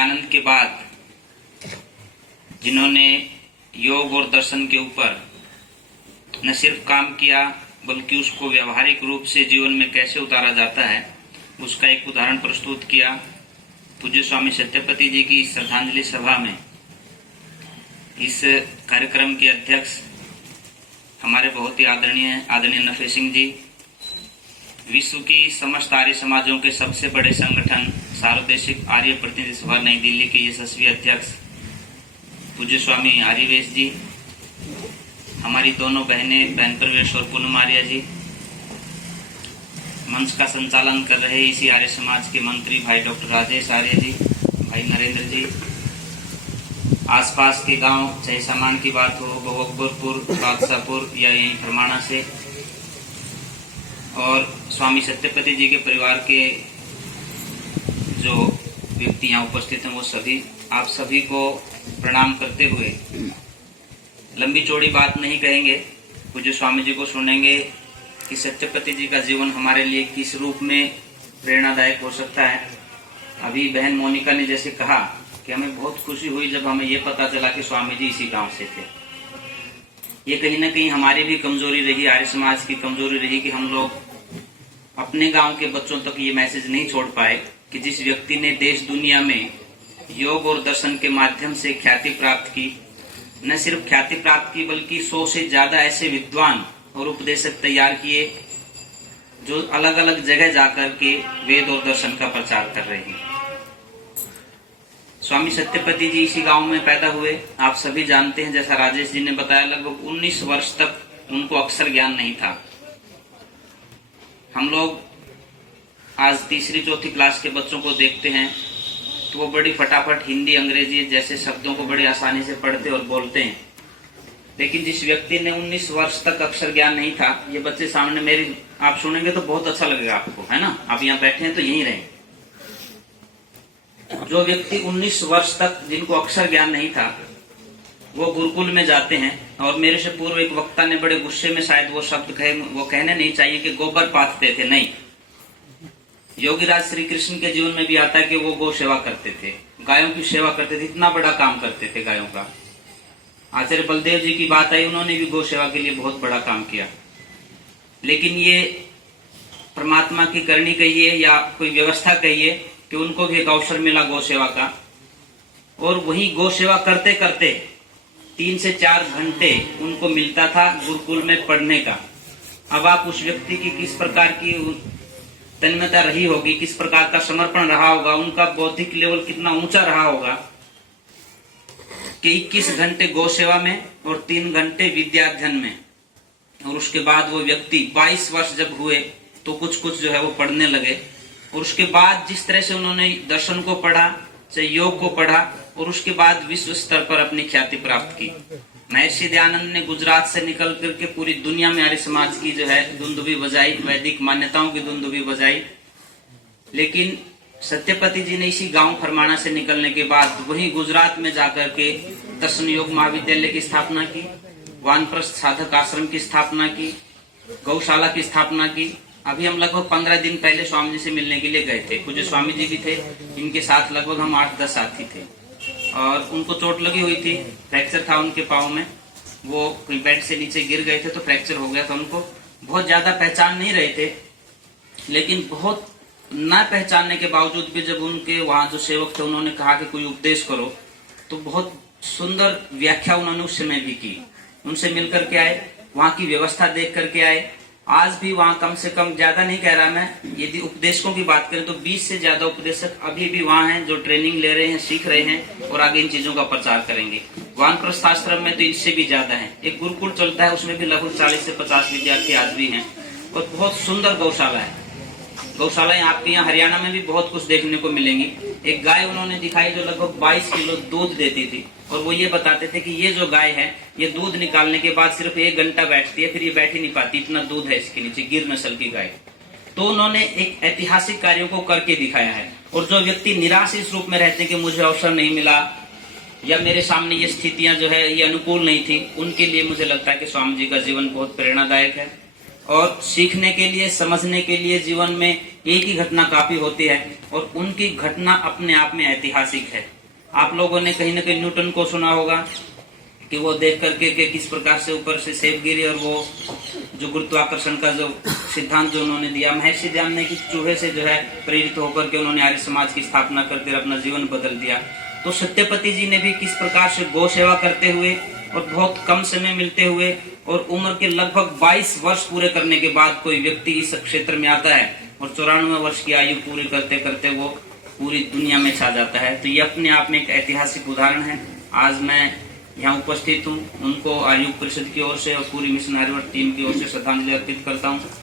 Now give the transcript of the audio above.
दयानंद के बाद जिन्होंने योग और दर्शन के ऊपर न सिर्फ काम किया बल्कि उसको व्यवहारिक रूप से जीवन में कैसे उतारा जाता है उसका एक उदाहरण प्रस्तुत किया। पूज्य स्वामी सत्यपति जी की श्रद्धांजलि सभा में इस कार्यक्रम के अध्यक्ष हमारे बहुत ही आदरणीय नफे सिंह जी, विश्व की समस्त आर्य समाजों के सबसे बड़े संगठन सार्वदेशिक आर्य प्रतिनिधि सभा नई दिल्ली के यशस्वी अध्यक्ष पूज्य स्वामी आर्यवेश जी, हमारी दोनों बहनें बहन प्रवेश और पूनम आर्य जी, मंच का संचालन कर रहे इसी आर्य समाज के मंत्री भाई डॉक्टर राजेश आर्य जी, भाई नरेंद्र जी, आसपास के गांव चाहे सामान की बात हो बहुअकबरपुर, बादशाहपुर या यहीं फरमाना से, और स्वामी सत्यपति जी के परिवार के जो व्यक्ति यहाँ उपस्थित हैं वो सभी, आप सभी को प्रणाम करते हुए लंबी चौड़ी बात नहीं कहेंगे, पूज्य स्वामी जी को सुनेंगे कि सत्यपति जी का जीवन हमारे लिए किस रूप में प्रेरणादायक हो सकता है। अभी बहन मोनिका ने जैसे कहा कि हमें बहुत खुशी हुई जब हमें ये पता चला कि स्वामी जी इसी गांव से थे। ये कहीं ना कहीं हमारी भी कमजोरी रही, आर्य समाज की कमजोरी रही कि हम लोग अपने गांव के बच्चों तक ये मैसेज नहीं छोड़ पाए कि जिस व्यक्ति ने देश दुनिया में योग और दर्शन के माध्यम से ख्याति प्राप्त की, न सिर्फ ख्याति प्राप्त की बल्कि 100 से ज्यादा ऐसे विद्वान और उपदेशक तैयार किए जो अलग अलग जगह जाकर के वेद और दर्शन का प्रचार कर रहे हैं। स्वामी सत्यपति जी इसी गांव में पैदा हुए। आप सभी जानते हैं, जैसा राजेश जी ने बताया, लगभग 19 वर्ष तक उनको अक्षर ज्ञान नहीं था। हम लोग आज तीसरी चौथी क्लास के बच्चों को देखते हैं तो वो बड़ी फटाफट हिंदी अंग्रेजी जैसे शब्दों को बड़ी आसानी से पढ़ते और बोलते हैं, लेकिन जिस व्यक्ति ने 19 वर्ष तक अक्षर ज्ञान नहीं था, ये बच्चे सामने मेरी आप सुनेंगे तो बहुत अच्छा लगेगा आपको, है ना। आप यहाँ बैठे हैं तो यहीं रहें। जो व्यक्ति 19 वर्ष तक जिनको अक्षर ज्ञान नहीं था वो गुरुकुल में जाते हैं, और मेरे से पूर्व एक वक्ता ने बड़े गुस्से में शायद वो शब्द कहे, वो कहने नहीं चाहिए कि गोबर पाथते थे, नहीं। योगीराज श्री कृष्ण के जीवन में भी आता है कि वो गौ सेवा करते थे, गायों की सेवा करते थे, इतना बड़ा काम करते थे गायों का। आचार्य बलदेव जी की बात आई, उन्होंने भी गौ सेवा के लिए बहुत बड़ा काम किया। लेकिन ये परमात्मा की करनी कहिए या कोई व्यवस्था कहिए कि उनको भी एक अवसर मिला गौ सेवा का, और वही गौ सेवा करते करते 3 से 4 घंटे उनको मिलता था गुरुकुल में पढ़ने का। अब आप उस व्यक्ति की किस प्रकार की तन्मयता रही होगी, किस प्रकार का समर्पण रहा होगा, उनका बौद्धिक लेवल कितना ऊंचा रहा होगा कि 21 घंटे गौ सेवा में और 3 घंटे विद्याध्ययन में। और उसके बाद वो व्यक्ति 22 वर्ष जब हुए तो कुछ जो है वो पढ़ने लगे, और उसके बाद जिस तरह से उन्होंने दर्शन को पढ़ा, चाहे योग को पढ़ा, और उसके बाद विश्व स्तर पर अपनी ख्याति प्राप्त की। महर्षि दयानंद ने गुजरात से निकल करके पूरी दुनिया में आर्य समाज की जो है दुंदुभी बजाई, वैदिक मान्यताओं की दुंदुभी बजाई। लेकिन सत्यपति जी ने इसी गांव फरमाना से निकलने के बाद वही गुजरात में जाकर के दर्शन योग महाविद्यालय की स्थापना की, वानप्रस्थ साधक आश्रम की स्थापना की, गौशाला की स्थापना की। अभी हम लगभग 15 दिन पहले स्वामी जी से मिलने के लिए गए थे। कुछ स्वामी जी भी थे, इनके साथ लगभग हम 8-10 साथी थे, और उनको चोट लगी हुई थी, फ्रैक्चर था उनके पाँव में। वो कोई बेड से नीचे गिर गए थे तो फ्रैक्चर हो गया था उनको। बहुत ज्यादा पहचान नहीं रहे थे, लेकिन बहुत न पहचानने के बावजूद भी जब उनके वहाँ जो सेवक थे उन्होंने कहा कि कोई उपदेश करो, तो बहुत सुंदर व्याख्या उन्होंने उस समय भी की। उनसे मिलकर के आए, वहाँ की व्यवस्था देख करके आए। आज भी वहाँ कम से कम, ज्यादा नहीं कह रहा मैं, यदि उपदेशकों की बात करें तो 20 से ज्यादा उपदेशक अभी भी वहाँ हैं जो ट्रेनिंग ले रहे हैं, सीख रहे हैं और आगे इन चीजों का प्रचार करेंगे। वानप्रस्थ आश्रम में तो इससे भी ज्यादा है। एक गुरुकुल चलता है, उसमें भी लगभग 40 से 50 विद्यार्थी आज भी हैं, और बहुत सुंदर गौशाला है। गौशालाएं आपके यहाँ हरियाणा में भी बहुत कुछ देखने को मिलेंगी। एक गाय उन्होंने दिखाई जो लगभग 22 किलो दूध देती थी, और वो ये बताते थे कि ये जो गाय है ये दूध निकालने के बाद सिर्फ 1 घंटा बैठती है, फिर ये बैठ ही नहीं पाती, इतना दूध है इसके नीचे, गिर नस्ल की गाय। तो उन्होंने एक ऐतिहासिक कार्यों को करके दिखाया है। और जो व्यक्ति निराश इस रूप में रहते कि मुझे अवसर नहीं मिला या मेरे सामने ये स्थितियां जो है ये अनुकूल नहीं थी, उनके लिए मुझे लगता है कि स्वामी जी का जीवन बहुत प्रेरणादायक है। और सीखने के लिए, समझने के लिए जीवन में एक ही घटना काफी होती है और उनकी घटना अपने आप में ऐतिहासिक है। आप लोगों ने कहीं न कहीं न्यूटन को सुना होगा कि वो देख करके कि किस प्रकार से ऊपर से सेब गिरी और वो जो गुरुत्वाकर्षण का जो सिद्धांत जो उन्होंने दिया, महर्षि दयानंद ने कि चूहे से जो है प्रेरित होकर के उन्होंने आर्य समाज की स्थापना करके अपना जीवन बदल दिया। तो सत्यपति जी ने भी किस प्रकार से गौ सेवा करते हुए और बहुत कम समय मिलते हुए और उम्र के लगभग 22 वर्ष पूरे करने के बाद कोई व्यक्ति इस क्षेत्र में आता है और 94 वर्ष की आयु पूरी करते करते वो पूरी दुनिया में छा जाता है। तो ये अपने आप में एक ऐतिहासिक उदाहरण है। आज मैं यहाँ उपस्थित हूँ, उनको आयुक्त परिषद की ओर से और पूरी मिशनरी वर्ल्ड टीम की ओर से श्रद्धांजलि अर्पित करता हूँ।